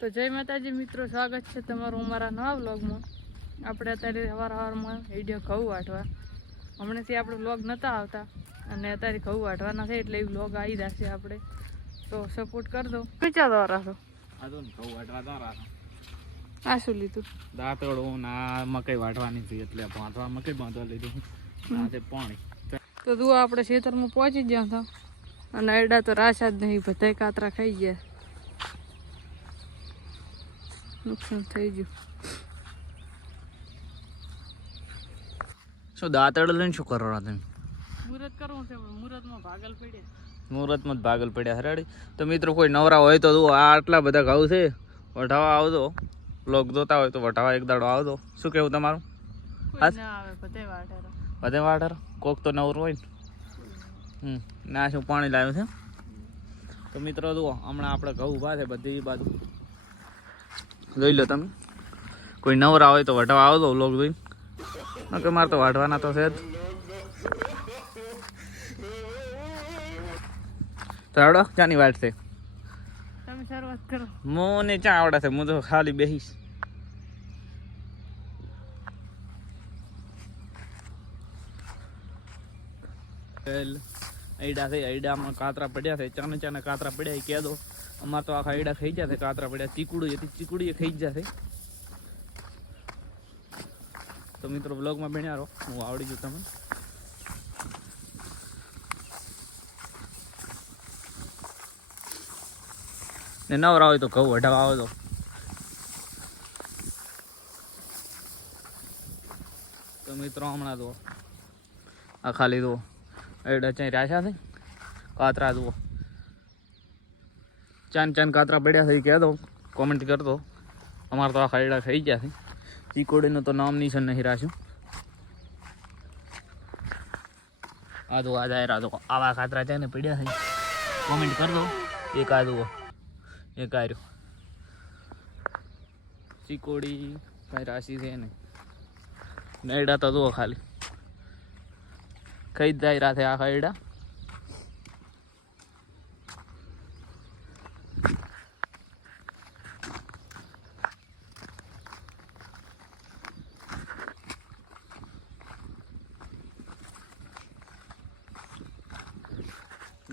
તો જય માતાજી મિત્રો, સ્વાગત છે તમારું અમારા નવા વ્લોગમાં. આપણે અત્યારે સવારમાં વિડીયો ઘઉં વાટવા, હમણાંથી આપણે વ્લોગ નહોતા આવતા અને અત્યારે ઘઉં વાટવાના છે એટલે એ વ્લોગ આવી જશે. આપણે તો સપોર્ટ કરી દો. ક્યાં દોરા છો? ઘઉં વાટવા દોરા આ શું લીધું? દાંતોડું ના મકઈ વાટવાની હતી એટલે વાંધવા મકઈ બાંધવા લીધું. પાણી તો તું આપણે ખેતરમાં પહોંચી ગયા હતા અને એડા તો રાશા જ નહીં, બધા કાતરા ખાઈ ગયા, નુકસાન થઈ ગયું. શું દાંતડ લઈને શું કરવાના તમે? મુહૂર્ત કરવું છે, મુહૂર્તમાં ભાગલ પડ્યા. મુહૂર્તમાં જ ભાગલ પડ્યા હરાડી. તો મિત્રો કોઈ નવરા હોય તો આ આટલા બધા ઘઉં છે, વઢાવા આવજો. લોક જોતા હોય તો વઢાવા એક દાડો આવજો. શું કેવું તમારું? ના આવે, બધે વાટારો. બધે વાટારો કોક તો નવરું હોય ને. ના શું પાણી લાવ્યું છે. તો મિત્રો જુઓ, હમણાં આપણે ઘઉં ઊભા છે બધી બાજુ, જોઈ લો તમે. કોઈ નવરા હોય તો વઢાવા આવજો લોક જોઈને. કે મારે તો વાઢવાના તો છે જ. તો આવડો ચાની વાટ છે? તમે શરૂઆત કરો. મને ચા આવડે છે, હું તો ખાલી બેહીશ. આઈડા છે, આઈડામાં કાતરા પડ્યા છે, ચાને ચાને કાતરા પડ્યા કહે દો. અમારે તો આખા આઈડા ખાઈ જશે, કાતરા પડ્યા. ચીકુડી હતી, ચીકુડી ખાઈ જશે. તો મિત્રો બ્લોગમાં બન્યા રહો, હું આવડી ગયું તમે. ને નવરા હોય તો ઘઉં વઢાવા આવજો. તો મિત્રો હમણાં જુઓ, આ ખાલી જુઓ એડા ચાઈ રાખ્યા છે, કાતરા જુઓ. ચાન ચાન કાતરા પડ્યા છે કહે દો, કોમેન્ટ કરતો. અમારે તો આ ખાયડા ખાઈ ગયા છે. ચીકોડીનું તો નામ નિશાન નહીં રાખ્યું. આ જુઓ, આ જાય દો, આવા કાતરા છે ને પડ્યા છે, કોમેન્ટ કરી દો. એક આ જુઓ, એક આર્યો ચીકોડી કઈ રાશિ છે ને. એડા તો જુઓ ખાલી કઈ જાય રાતે આખા એડા.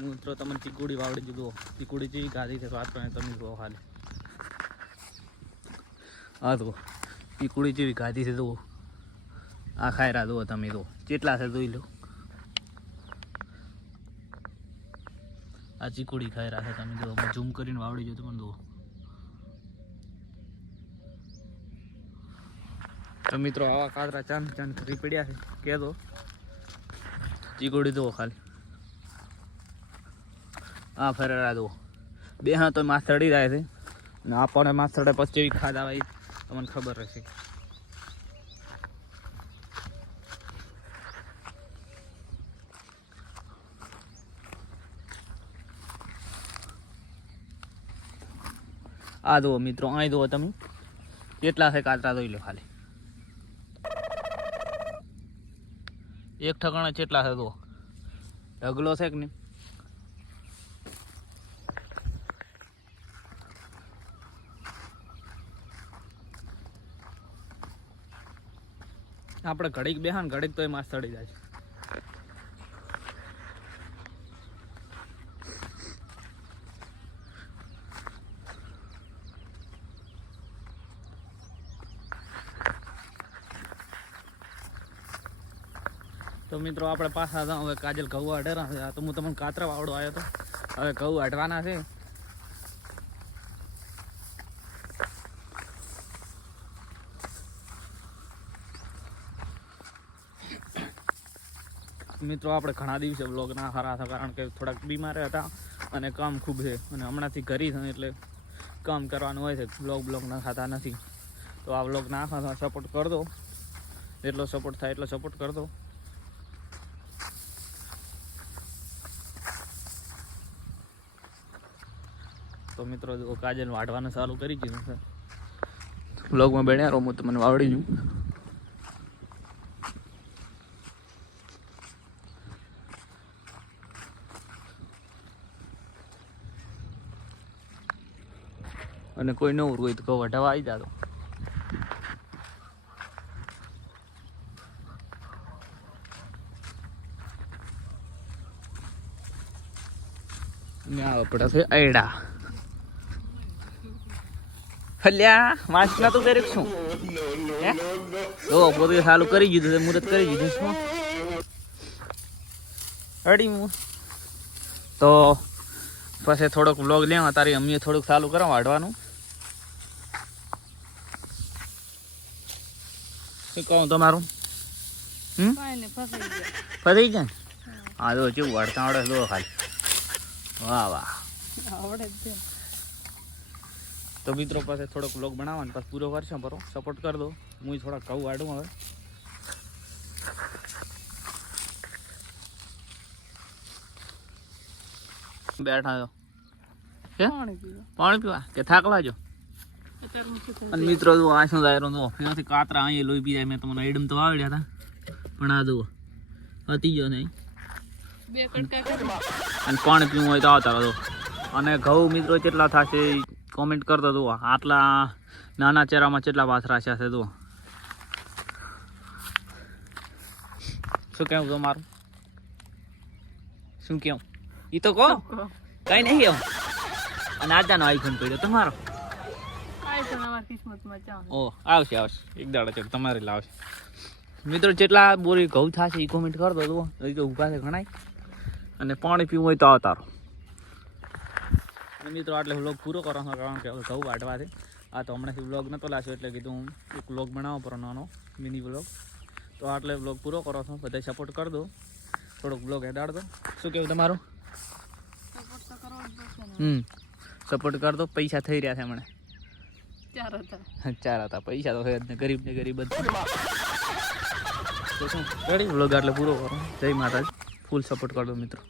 મિત્રો તમને ચીકુડી વાવડી દીધું. ચીકુડી જેવી ગાધી છે વાત પણ તમે જુઓ ખાલી. હા જુઓ, ચીકુડી જેવી ગાધી છે જુઓ. આ ખાયરા જુઓ તમે, જુઓ કેટલા છે જોઈ લો. આ ચીકુડી ખાયરા છે તમે જુઓ, ઝૂમ કરીને વાવડી જો તમે જુઓ. તો મિત્રો આવા કાતરા ચાંદ ચાંદ કરી પડ્યા છે કહે દો. ચીકુડી જુઓ ખાલી. હા ફરેરા જુઓ, બે હા તો માસ ચડી જાય છે ને આપણને માસ ચડે પછી એવી ખાદ આવે તમને ખબર હશે. આ જુઓ મિત્રો, અહીં જુઓ તમે કેટલા છે કાતરા જોઈ લો ખાલી. એક ઠકાણા કેટલા છે જુઓ, ઢગલો છે કે નહીં. આપણે ઘડીક બેહાન ઘડીક તો એ માસ ચડી જાય છે. તો મિત્રો આપણે પાછા જાઉં. હવે કાજલ ઘઉં વાઢેરા છે. આ તો હું તમને કાતરા વાવડો આવ્યો હતો. હવે ઘઉં વાઢવાના છે. મિત્રો આપણે ઘણા દિવસે બ્લોગ ના ખરા હતા કારણ કે થોડાક બીમાર હતા અને કામ ખૂબ છે અને હમણાંથી ઘરી છે એટલે કામ કરવાનું હોય છે. બ્લોગ ના ખાતા નથી. તો આ બ્લોગ ના ખાતા સપોર્ટ કરી દો, જેટલો સપોર્ટ થાય એટલો સપોર્ટ કરી દો. તો મિત્રો જો કાજલ વાઢવાનું ચાલુ કરી દીધું છે. બ્લોગમાં બન્યા રહો, હું તમને વાવડી જઉં. અને કોઈ નવું હોય તો ઘઉં વઢાવા આવી જાતો. ને આ આપડા છે આયડા. હલ્યા વાંચના તો કરી શું તો પોતે ચાલુ કરી દીધું, મુહૂર્ત કરી દીધું શું રેડી. હું તો પછી થોડોક વ્લોગ લેવા તારી અમીએ થોડુંક ચાલુ કરો વાઢવાનું. શું કહું તમારું? કાંઈ નહીં, ફસાઈ ગયા. ફસાઈ જાય ને? હા જો કેવું વાઢતા આવડે જો ખાલી. વાહ વાહ. આવડે જ છે. તો મિત્રો પાસે થોડોક વ્લોગ બનાવવાનો પછી પૂરો કરશો બરો, સપોર્ટ કરી દો. હું થોડાક ઘઉં વાઢું હવે. બેઠા છો કે પાણી પીવા. પાણી પીવા કે થાક લાજો? અત્યારમાં શું થયું? અને મિત્રો જુઓ આ શું થાય જુઓ એનાથી કાતરા અહીંયા લોહી પી જાય. મેં તમને આઈડમ તો આવડ્યા હતા પણ આ જુઓ હતી ગયો નહીં. 2 કટકા કરી. અને પાણી પીવું હોય તો આવતા રહો. અને ઘઉં મિત્રો કેટલા થશે કોમેન્ટ કરતો જુઓ. આટલા નાના ચેરામાં કેટલા પાથરા છે જુઓ. શું કેવું તમારું? શું કેવું એ તો કહો. કઈ નહીં કેવું. અને આજાનો આઈફોન પડ્યો તમારો. આઈફોન અમારી કિસ્મતમાં ચાલે. ઓ આવશે આવશે એક દાડો છે તમારે લાવશે. મિત્રો જેટલા બોરી ઘઉં થશે એ કોમેન્ટ કરી દો જુઓ. હજી તો ઊભા છે ઘણાય. અને પાણી પીવું હોય તો આવતારો. અને મિત્રો આટલે વ્લોગ પૂરો કરવાનો કારણ કે હવે ઘઉં વાટવા છે. આ તો હમણાંથી વ્લોગ નહોતો લાગ્યો એટલે કીધું હું એક વ્લોગ બનાવો પર નાનો મિની વ્લોગ. તો આટલે વ્લોગ પૂરો કરો છો. બધા સપોર્ટ કરી દો. થોડોક વ્લોગ હેડાડ દો. શું કેવું તમારું? સપોર્ટ તો કરવો જ પડશે ને. સપોર્ટ કરી દો. પૈસા થઈ રહ્યા છે હમણાં. 4 હતા. 4 હતા. પૈસા તો છે જ ને, ગરીબ ને ગરીબ જ. તો શું રેડી વ્લોગ આટલે પૂરો કરો. જય માતાજી. ફૂલ સપોર્ટ કરી દો મિત્રો.